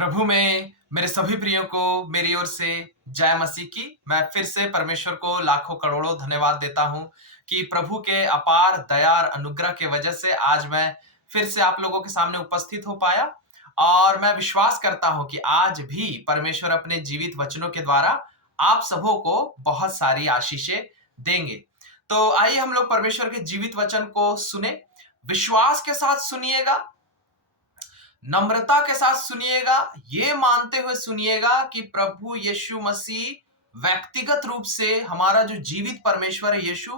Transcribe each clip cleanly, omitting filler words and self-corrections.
प्रभु में मेरे सभी प्रियो को मेरी ओर से जय मसीह की। मैं फिर से परमेश्वर को लाखों करोड़ों धन्यवाद देता हूं कि प्रभु के अपार दया और अनुग्रह के वजह से आज मैं फिर से आप लोगों के सामने उपस्थित हो पाया। और मैं विश्वास करता हूं कि आज भी परमेश्वर अपने जीवित वचनों के द्वारा आप सबों को बहुत सारी आशीषें देंगे। तो आइए हम लोग परमेश्वर के जीवित वचन को सुने। विश्वास के साथ सुनिएगा, नम्रता के साथ सुनिएगा, ये मानते हुए सुनिएगा कि प्रभु यीशु मसीह व्यक्तिगत रूप से हमारा जो जीवित परमेश्वर है, यीशु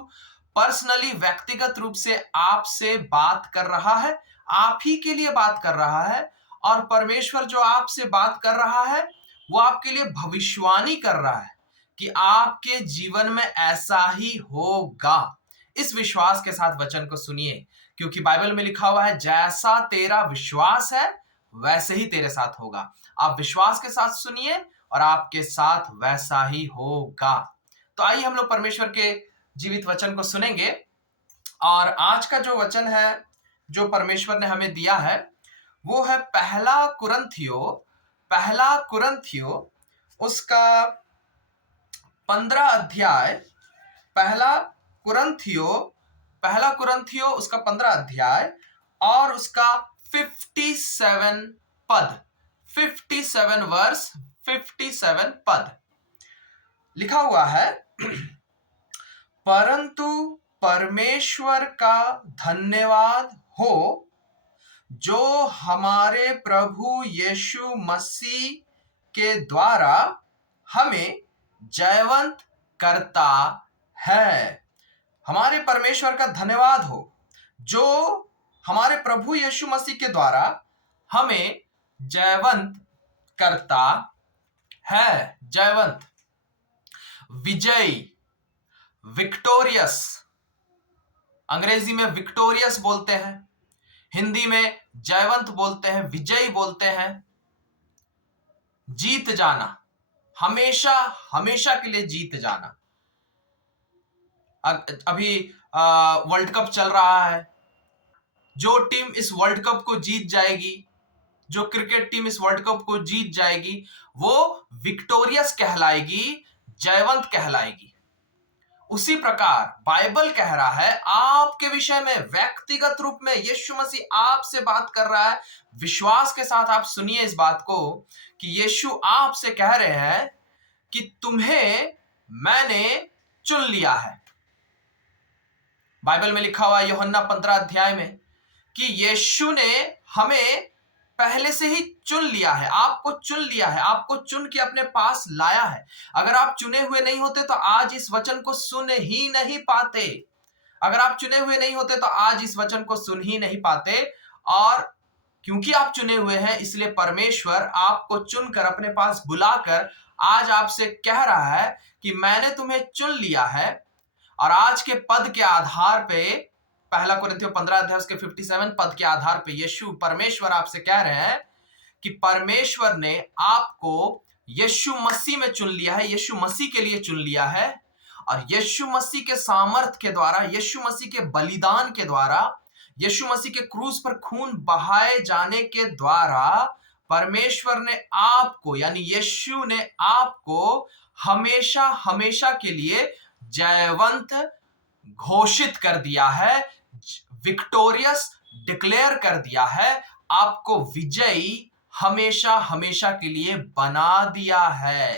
पर्सनली व्यक्तिगत रूप से आपसे बात कर रहा है, आप ही के लिए बात कर रहा है। और परमेश्वर जो आपसे बात कर रहा है वो आपके लिए भविष्यवाणी कर रहा है कि आपके जीवन में ऐसा ही होगा। इस विश्वास के साथ वचन को सुनिए, क्योंकि बाइबल में लिखा हुआ है, जैसा तेरा विश्वास है वैसे ही तेरे साथ होगा। आप विश्वास के साथ सुनिए और आपके साथ वैसा ही होगा। तो आइए हम लोग परमेश्वर के जीवित वचन को सुनेंगे। और आज का जो वचन है जो परमेश्वर ने हमें दिया है वो है पहला कुरंथियो उसका 15 अध्याय। पहला कुरंथियो पहला कुरंथियो उसका 15 अध्याय और उसका 57 पद, 57 वर्स, 57 पद लिखा हुआ है। परंतु परमेश्वर का धन्यवाद हो जो हमारे प्रभु यीशु मसीह के द्वारा हमें जयवंत करता है। हमारे परमेश्वर का धन्यवाद हो जो हमारे प्रभु यीशु मसीह के द्वारा हमें जयवंत करता है। जयवंत, विजयी, विक्टोरियस। अंग्रेजी में विक्टोरियस बोलते हैं, हिंदी में जयवंत बोलते हैं, विजयी बोलते हैं। जीत जाना, हमेशा हमेशा के लिए जीत जाना। अभी वर्ल्ड कप चल रहा है। जो टीम इस वर्ल्ड कप को जीत जाएगी, जो क्रिकेट टीम इस वर्ल्ड कप को जीत जाएगी, वो विक्टोरियस कहलाएगी, जयवंत कहलाएगी। उसी प्रकार बाइबल कह रहा है आपके विषय में, व्यक्तिगत रूप में यीशु मसीह आपसे बात कर रहा है। विश्वास के साथ आप सुनिए इस बात को कि यीशु आपसे कह रहे हैं कि तुम्हें मैंने चुन लिया है। बाइबल में लिखा हुआ है यूहन्ना 15 अध्याय में कि यीशु ने हमें पहले से ही चुन लिया है, आपको चुन लिया है, आपको चुन के अपने पास लाया है। अगर आप चुने हुए नहीं होते तो आज इस वचन को सुन ही नहीं पाते। अगर आप चुने हुए नहीं होते तो आज इस वचन को सुन ही नहीं पाते। और क्योंकि आप चुने हुए हैं इसलिए परमेश्वर आपको चुनकर अपने पास बुलाकर आज आपसे कह रहा है कि मैंने तुम्हें चुन लिया है। और आज के पद के आधार पे, पहला कुरिन्थियों 15 अध्याय उसके 57 पद के आधार पे यीशु परमेश्वर आपसे कह रहे हैं कि परमेश्वर ने आपको यीशु मसीह में चुन लिया है, यीशु मसीह के लिए चुन लिया है। और यीशु मसीह के सामर्थ के द्वारा, यीशु मसीह के बलिदान के द्वारा, यीशु मसीह के क्रूस पर खून बहाए जाने के द्वारा परमेश्वर ने आपको, यानी यीशु ने आपको हमेशा हमेशा के लिए जयवंत घोषित कर दिया है, विक्टोरियस डिक्लेयर कर दिया है, आपको विजयी हमेशा हमेशा के लिए बना दिया है।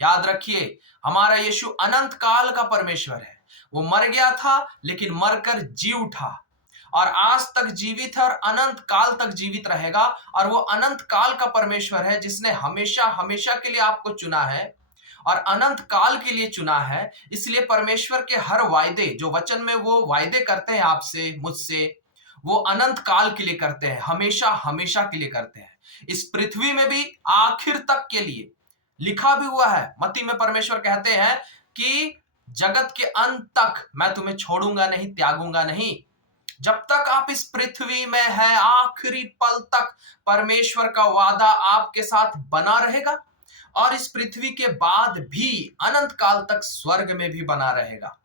याद रखिए, हमारा यीशु अनंत काल का परमेश्वर है। वो मर गया था लेकिन मरकर जी उठा और आज तक जीवित है और अनंत काल तक जीवित रहेगा। और वो अनंत काल का परमेश्वर है जिसने हमेशा हमेशा के लिए आपको चुना है और अनंत काल के लिए चुना है। इसलिए परमेश्वर के हर वायदे जो वचन में वो वायदे करते हैं आपसे, मुझसे, वो अनंत काल के लिए करते हैं, हमेशा हमेशा के लिए करते हैं। इस पृथ्वी में भी आखिर तक के लिए लिखा भी हुआ है। मत्ती में परमेश्वर कहते हैं कि जगत के अंत तक मैं तुम्हें छोड़ूंगा नहीं, त्यागूंगा नहीं। जब तक आप इस पृथ्वी में हैं, आखिरी पल तक परमेश्वर का वादा आपके साथ बना रहेगा और इस पृथ्वी के बाद भी अनंत काल तक स्वर्ग में भी बना रहेगा।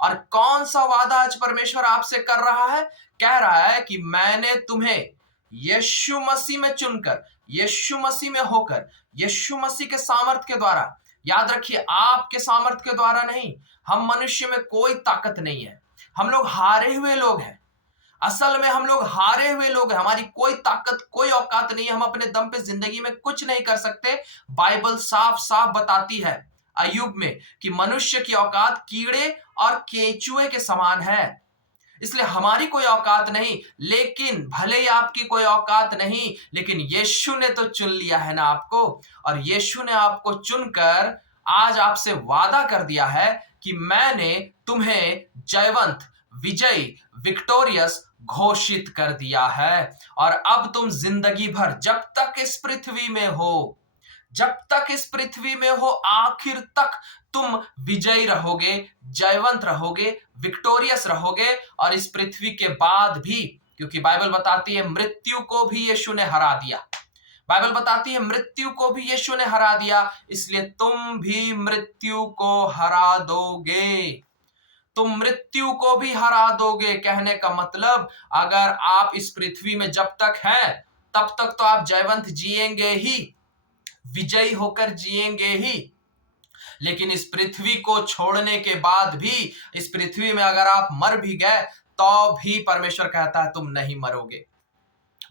और कौन सा वादा आज परमेश्वर आपसे कर रहा है? कह रहा है कि मैंने तुम्हें यीशु मसीह में चुनकर, यीशु मसीह में होकर, यीशु मसीह के सामर्थ्य के द्वारा। याद रखिए, आपके सामर्थ्य के द्वारा नहीं, हम मनुष्य में कोई ताकत नहीं है। हम लोग हारे हुए लोग हैं। असल में हम लोग हारे हुए लोग हैं। हमारी कोई ताकत, कोई औकात नहीं है। हम अपने दम पे जिंदगी में कुछ नहीं कर सकते। बाइबल साफ साफ बताती है अय्यूब में कि मनुष्य की औकात कीड़े और केंचुए के समान है। इसलिए हमारी कोई औकात नहीं, लेकिन भले ही आपकी कोई औकात नहीं, लेकिन यीशु ने तो चुन लिया है ना आपको। और यीशु ने आपको चुनकर आज आपसे वादा कर दिया है कि मैंने तुम्हें जयवंत, विजयी, विक्टोरियस घोषित कर दिया है। और अब तुम जिंदगी भर, जब तक इस पृथ्वी में हो, जब तक इस पृथ्वी में हो, आखिर तक तुम विजयी रहोगे, जयवंत रहोगे, विक्टोरियस रहोगे। और इस पृथ्वी के बाद भी, क्योंकि बाइबल बताती है मृत्यु को भी यीशु ने हरा दिया। बाइबल बताती है मृत्यु को भी यीशु ने हरा दिया, इसलिए तुम भी मृत्यु को हरा दोगे। तुम मृत्यु को भी हरा दोगे। कहने का मतलब, अगर आप इस पृथ्वी में जब तक हैं, तब तक तो आप जयवंत जिएंगे ही, विजयी होकर जिएंगे ही। लेकिन इस पृथ्वी को छोड़ने के बाद भी, इस पृथ्वी में अगर आप मर भी गए, तो भी परमेश्वर कहता है तुम नहीं मरोगे।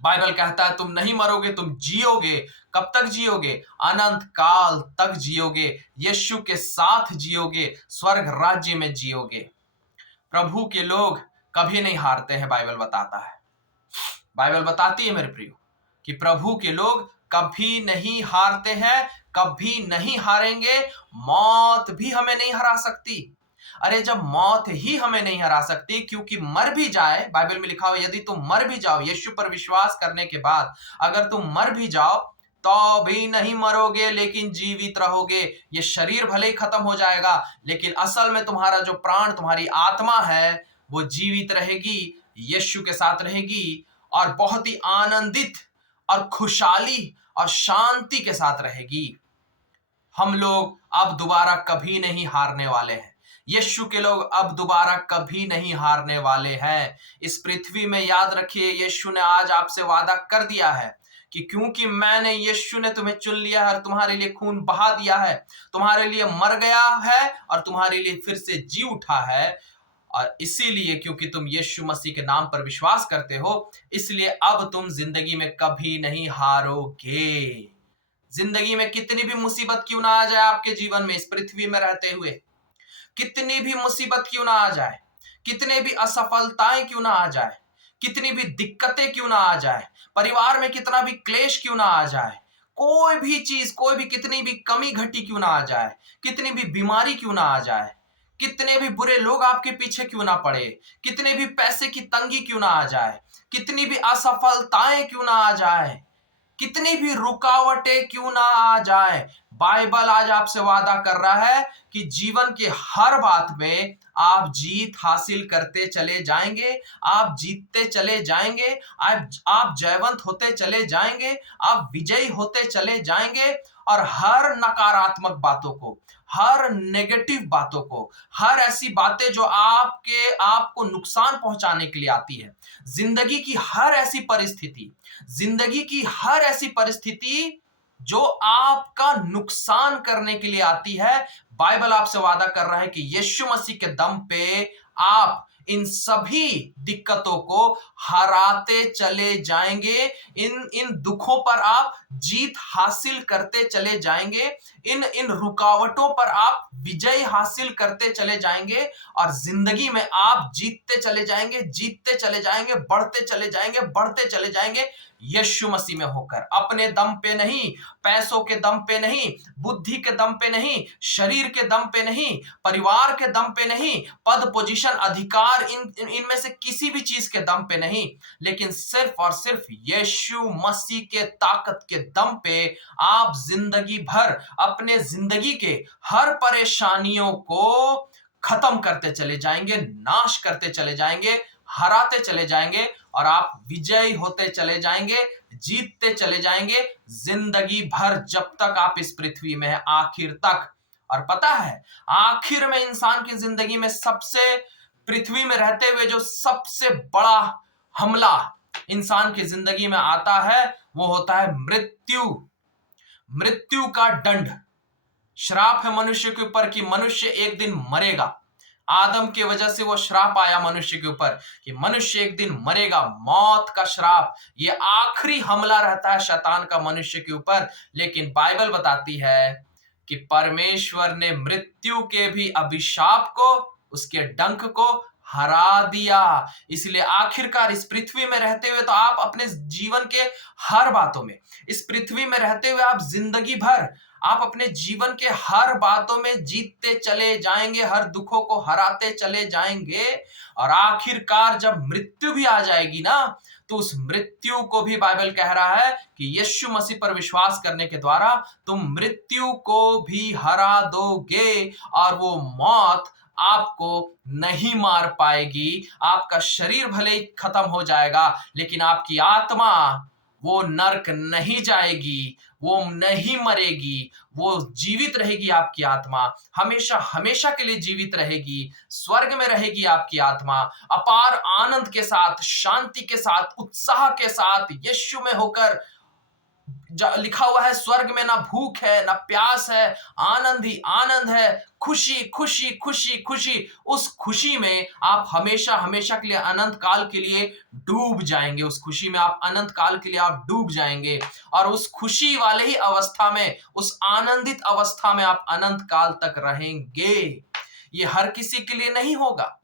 बाइबल कहता है तुम नहीं मरोगे, तुम जियोगे। कब तक जियोगे? अनंत काल तक जियोगे, यीशु के साथ जियोगे, स्वर्ग राज्य में जियोगे। प्रभु के लोग कभी नहीं हारते हैं। बाइबल बताता है, बाइबल बताती है मेरे प्रियो, कि प्रभु के लोग कभी नहीं हारते हैं, कभी नहीं हारेंगे। मौत भी हमें नहीं हरा सकती। अरे जब मौत ही हमें नहीं हरा सकती, क्योंकि मर भी जाए, बाइबल में लिखा हुआ यदि तुम मर भी जाओ यीशु पर विश्वास करने के बाद, अगर तुम मर भी जाओ तो भी नहीं मरोगे, लेकिन जीवित रहोगे। ये शरीर भले ही खत्म हो जाएगा, लेकिन असल में तुम्हारा जो प्राण, तुम्हारी आत्मा है, वो जीवित रहेगी, यीशु के साथ रहेगी, और बहुत ही आनंदित और खुशहाली और शांति के साथ रहेगी। हम लोग अब दोबारा कभी नहीं हारने वाले हैं। यीशु के लोग अब दोबारा कभी नहीं हारने वाले हैं। इस पृथ्वी में, याद रखिए, यीशु ने आज आपसे वादा कर दिया है कि क्योंकि मैंने, यीशु ने तुम्हें चुन लिया है और तुम्हारे लिए खून बहा दिया है, तुम्हारे लिए मर गया है और तुम्हारे लिए फिर से जी उठा है, और इसीलिए क्योंकि तुम यीशु मसीह के नाम पर विश्वास करते हो, इसलिए अब तुम जिंदगी में कभी नहीं हारोगे। जिंदगी में कितनी भी मुसीबत क्यों ना आ जाए आपके जीवन में, इस पृथ्वी में रहते हुए कितनी भी मुसीबत क्यों ना आ जाए, कितने भी असफलताएं क्यों ना आ जाए, कितनी भी दिक्कतें क्यों ना आ जाए, परिवार में कितना भी क्लेश क्यों ना आ जाए, कोई भी चीज, कोई भी, कितनी भी कमी घटी क्यों ना आ जाए, कितनी भी बीमारी क्यों ना आ जाए, कितने भी बुरे लोग आपके पीछे क्यों ना पड़े, कितने भी पैसे की तंगी क्यों ना आ जाए, कितनी भी असफलताएं क्यों ना आ जाए, कितनी भी रुकावटें क्यों ना आ जाए, बाइबल आज आपसे वादा कर रहा है कि जीवन के हर बात में आप जीत हासिल करते चले जाएंगे, आप जीतते चले जाएंगे, आप जयवंत होते चले जाएंगे, आप विजयी होते चले जाएंगे। और हर नकारात्मक बातों को, हर नेगेटिव बातों को, हर ऐसी बातें जो आपको नुकसान पहुंचाने के लिए आती है, जिंदगी की हर ऐसी परिस्थिति, जिंदगी की हर ऐसी परिस्थिति जो आपका नुकसान करने के लिए आती है, बाइबल आपसे वादा कर रहा है कि यीशु मसीह के दम पे आप इन सभी दिक्कतों को हराते चले जाएंगे। इन दुखों पर आप जीत हासिल करते चले जाएंगे। इन रुकावटों पर आप विजय हासिल करते चले जाएंगे, और जिंदगी में आप जीतते चले जाएंगे, जीतते चले जाएंगे, बढ़ते चले जाएंगे, बढ़ते चले जाएंगे, यीशु मसीह में होकर। अपने दम पे नहीं, पैसों के दम पे नहीं, बुद्धि के दम पे नहीं, शरीर के दम पे नहीं, परिवार के दम पे नहीं, पद, पोजीशन, अधिकार, इनमें से किसी भी चीज के दम पे नहीं, लेकिन सिर्फ और सिर्फ यीशु मसीह के ताकत के दम पे आप जिंदगी भर अपने जिंदगी के हर परेशानियों को खत्म करते चले जाएंगे, नाश करते चले जाएंगे, हराते चले जाएंगे, और आप विजयी होते चले जाएंगे, जीतते चले जाएंगे जिंदगी भर, जब तक आप इस पृथ्वी में हैं, आखिर तक। और पता है, आखिर में इंसान की जिंदगी में सबसे, पृथ्वी में रहते हुए जो सबसे बड़ा हमला, इंसान की जिंदगी में आता है वो होता है मृत्यु। मृत्यु का दंड, श्राप है मनुष्य के ऊपर कि मनुष्य एक दिन मरेगा। आदम के वजह से वो श्राप आया मनुष्य के ऊपर कि मनुष्य एक दिन मरेगा। मौत का श्राप, ये आखिरी हमला रहता है शैतान का मनुष्य के ऊपर। लेकिन बाइबल बताती है कि परमेश्वर ने मृत्यु के भी अभिशाप को, उसके डंक को हरा दिया। इसलिए आखिरकार इस पृथ्वी में रहते हुए तो आप अपने जीवन के हर बातों में, इस पृथ्वी में रहते हुए आप जिंदगी भर आप अपने जीवन के हर बातों में जीतते चले जाएंगे, हर दुखों को हराते चले जाएंगे। और आखिरकार जब मृत्यु भी आ जाएगी ना, तो उस मृत्यु को भी बाइबल कह रहा है कि यीशु मसीह पर विश्वास करने के द्वारा तुम मृत्यु को भी हरा दोगे और वो मौत आपको नहीं मार पाएगी। आपका शरीर भले ही खत्म हो जाएगा, लेकिन आपकी आत्मा वो नरक नहीं जाएगी, वो नहीं मरेगी, वो जीवित रहेगी। आपकी आत्मा हमेशा हमेशा के लिए जीवित रहेगी, स्वर्ग में रहेगी आपकी आत्मा, अपार आनंद के साथ, शांति के साथ, उत्साह के साथ यीशु में होकर। लिखा हुआ है स्वर्ग में ना भूख है ना प्यास है, आनंद ही आनंद है, खुशी खुशी खुशी खुशी। उस खुशी में आप हमेशा हमेशा के लिए, अनंत काल के लिए डूब जाएंगे। उस खुशी में आप अनंत काल के लिए आप डूब जाएंगे और उस खुशी वाले ही अवस्था में, उस आनंदित अवस्था में आप अनंत काल तक रहेंगे। ये हर किसी के लिए नहीं होगा।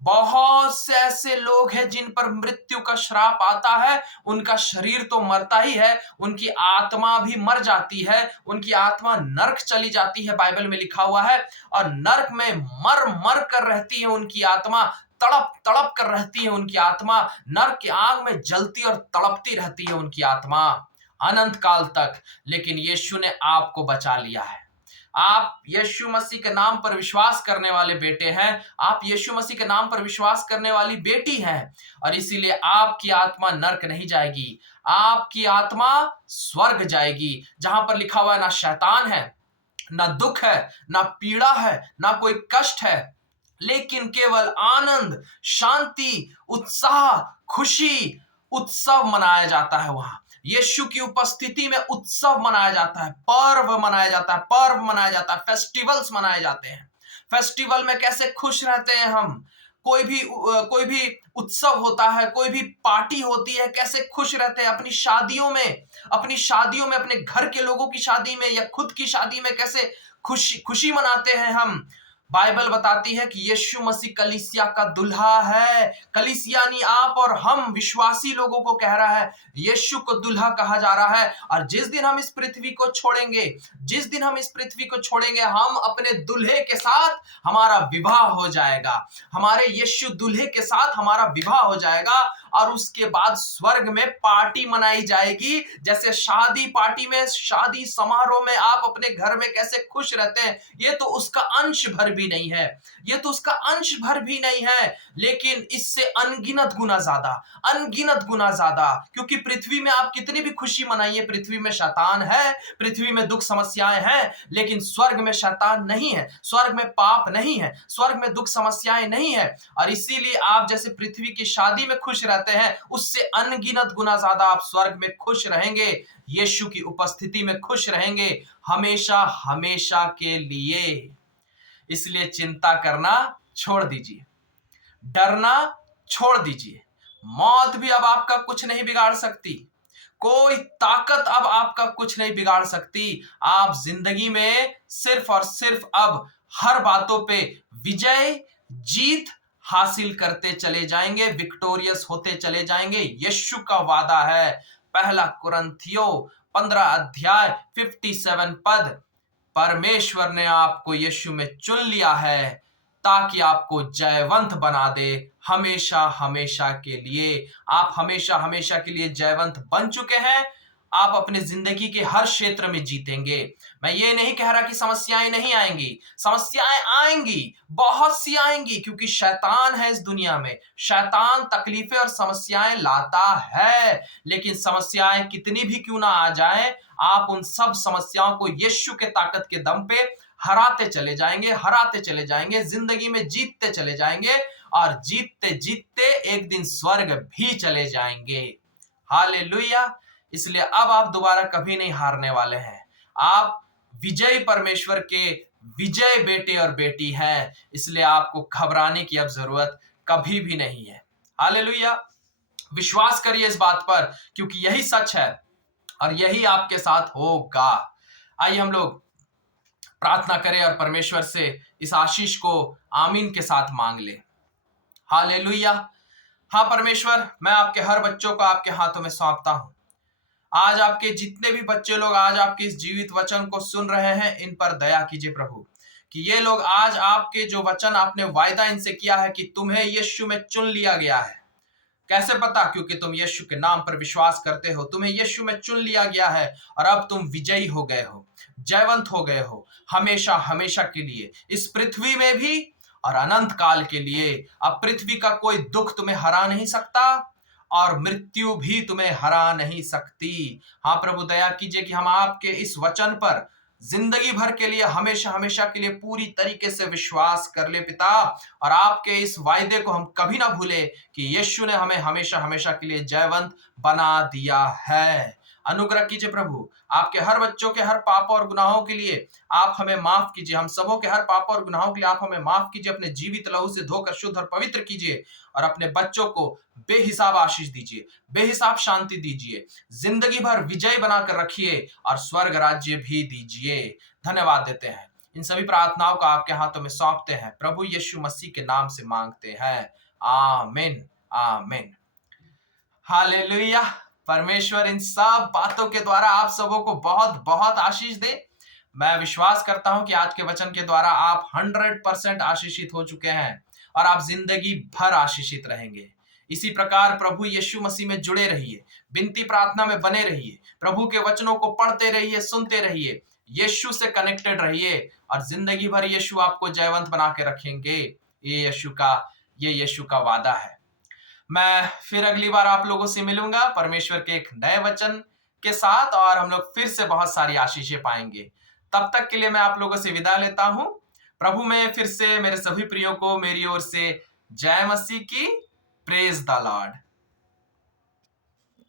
बहुत से ऐसे लोग हैं जिन पर मृत्यु का श्राप आता है, उनका शरीर तो मरता ही है, उनकी आत्मा भी मर जाती है, उनकी आत्मा नरक चली जाती है, बाइबल में लिखा हुआ है। और नरक में मर मर कर रहती है उनकी आत्मा, तड़प तड़प कर रहती है उनकी आत्मा, नरक की आग में जलती और तड़पती रहती है उनकी आत्मा अनंत काल तक। लेकिन यीशु ने आपको बचा लिया है। आप यीशु मसीह के नाम पर विश्वास करने वाले बेटे हैं, आप यीशु मसीह के नाम पर विश्वास करने वाली बेटी हैं, और इसीलिए आपकी आत्मा नरक नहीं जाएगी, आपकी आत्मा स्वर्ग जाएगी, जहां पर लिखा हुआ है ना शैतान है, ना दुख है, ना पीड़ा है, ना कोई कष्ट है, लेकिन केवल आनंद, शांति, उत्साह, खुशी, उत्सव मनाया जाता है। वहां यीशु की उपस्थिति में उत्सव मनाया जाता है, पर्व मनाया जाता है, पर्व मनाया जाता है, फेस्टिवल्स मनाए जाते हैं। फेस्टिवल में कैसे खुश रहते हैं हम, कोई भी उत्सव होता है, कोई भी पार्टी होती है, कैसे खुश रहते हैं। अपनी शादियों में, अपने घर के लोगों की शादी में या खुद की शादी में कैसे खुशी खुशी मनाते हैं हम। बाइबल बताती है कि यीशु मसीह कलीसिया का दुल्हा है। कलीसिया यानी आप और हम विश्वासी लोगों को कह रहा है, यीशु को दुल्हा कहा जा रहा है। और जिस दिन हम इस पृथ्वी को छोड़ेंगे, जिस दिन हम इस पृथ्वी को छोड़ेंगे, हम अपने दुल्हे के साथ, हमारा विवाह हो जाएगा, हमारे यीशु दुल्हे के साथ हमारा विवाह हो जाएगा। और उसके बाद स्वर्ग में पार्टी मनाई जाएगी। जैसे शादी पार्टी में, शादी समारोह में आप अपने घर में कैसे खुश रहते हैं, ये तो उसका अंश भर भी नहीं है, ये तो उसका अंश भर भी नहीं है, लेकिन इससे अनगिनत गुना ज्यादा, अनगिनत गुना ज्यादा। क्योंकि पृथ्वी में आप कितनी भी खुशी मनाइए, पृथ्वी में शैतान है, पृथ्वी में दुख समस्याएं हैं, लेकिन स्वर्ग में शैतान नहीं है, स्वर्ग में पाप नहीं है, स्वर्ग में दुख समस्याएं नहीं है। और इसीलिए आप जैसे पृथ्वी की शादी में खुश रहते हैं, उससे अनगिनत गुना ज्यादा आप स्वर्ग में खुश रहेंगे, यीशु की उपस्थिति में खुश रहेंगे, हमेशा हमेशा के लिए। इसलिए चिंता करना छोड़ दीजिए, डरना छोड़ दीजिए। मौत भी अब आपका कुछ नहीं बिगाड़ सकती, कोई ताकत अब आपका कुछ नहीं बिगाड़ सकती। आप जिंदगी में सिर्फ और सिर्फ अब हर बातों पे विजय, जीत हासिल करते चले जाएंगे, विक्टोरियस होते चले जाएंगे। यीशु का वादा है, पहला कुरिन्थियों 15 अध्याय 57 पद, परमेश्वर ने आपको यीशु में चुन लिया है ताकि आपको जयवंत बना दे हमेशा हमेशा के लिए। आप हमेशा हमेशा के लिए जयवंत बन चुके हैं। आप अपने जिंदगी के हर क्षेत्र में जीतेंगे। मैं ये नहीं कह रहा कि समस्याएं नहीं आएंगी, समस्याएं आएंगी, बहुत सी आएंगी, क्योंकि शैतान है इस दुनिया में, शैतान तकलीफें और समस्याएं लाता है। लेकिन समस्याएं कितनी भी क्यों ना आ जाएं, आप उन सब समस्याओं को यीशु के ताकत के दम पे हराते चले जाएंगे, हराते चले जाएंगे, जिंदगी में जीतते चले जाएंगे और जीतते जीतते एक दिन स्वर्ग भी चले जाएंगे। हालेलुया। इसलिए अब आप दोबारा कभी नहीं हारने वाले हैं। आप विजयी परमेश्वर के विजय बेटे और बेटी हैं, इसलिए आपको घबराने की अब जरूरत कभी भी नहीं है। हालेलुया। विश्वास करिए इस बात पर, क्योंकि यही सच है और यही आपके साथ होगा। आइए हम लोग प्रार्थना करें और परमेश्वर से इस आशीष को आमीन के साथ मांग ले। हालेलुया। हाँ परमेश्वर, मैं आपके हर बच्चों को आपके हाथों में सौंपता हूं। आज आपके जितने भी बच्चे लोग आज आपके इस जीवित वचन को सुन रहे हैं, इन पर दया कीजिए प्रभु, कि ये लोग आज आपके जो वचन आपने वायदा इनसे किया है कि तुम्हें यीशु में चुन लिया गया है। कैसे पता? क्योंकि तुम यीशु के नाम पर विश्वास करते हो। तुम्हें यीशु में चुन लिया गया है और अब तुम विजयी हो गए हो, जयवंत हो गए हो, हमेशा हमेशा के लिए इस पृथ्वी में भी और अनंत काल के लिए। अब पृथ्वी का कोई दुख तुम्हें हरा नहीं सकता और मृत्यु भी तुम्हें हरा नहीं सकती। हाँ प्रभु, दया कीजिए कि हम आपके इस वचन पर जिंदगी भर के लिए, हमेशा हमेशा के लिए पूरी तरीके से विश्वास कर ले पिता, और आपके इस वायदे को हम कभी ना भूले कि यीशु ने हमें हमेशा हमेशा के लिए जयवंत बना दिया है। अनुग्रह कीजिए प्रभु, आपके हर बच्चों के हर पापों और गुनाहों के लिए आप हमें माफ कीजिए। हम सबों के हर पापों और गुनाहों के लिए आप हमें माफ कीजिए। अपने जीवित लहू से धोकर शुद्ध और पवित्र कीजिए और अपने बच्चों को बेहिसाब आशीष दीजिए, बेहिसाब शांति दीजिए, जिंदगी भर विजय बनाकर रखिए और स्वर्ग राज्य भी दीजिए। धन्यवाद देते हैं। इन सभी प्रार्थनाओं को आपके हाथों में सौंपते हैं, प्रभु यीशु मसीह के नाम से मांगते हैं। आमीन, आमीन। हालेलुया। परमेश्वर इन सब बातों के द्वारा आप सबों को बहुत बहुत आशीष दे। मैं विश्वास करता हूं कि आज के वचन के द्वारा आप 100% आशीषित हो चुके हैं और आप जिंदगी भर आशीषित रहेंगे। इसी प्रकार प्रभु यीशु मसीह में जुड़े रहिए, विनती प्रार्थना में बने रहिए, प्रभु के वचनों को पढ़ते रहिए, सुनते रहिए, यीशु से कनेक्टेड रहिए और जिंदगी भर यीशु आपको जयवंत बना के रखेंगे। ये यीशु का वादा है। मैं फिर अगली बार आप लोगों से मिलूंगा परमेश्वर के एक नए वचन के साथ और हम लोग फिर से बहुत सारी आशीषें पाएंगे। तब तक के लिए मैं आप लोगों से विदा लेता हूं। प्रभु में फिर से मेरे सभी प्रियों को मेरी ओर से जय मसीह की। Praise the Lord.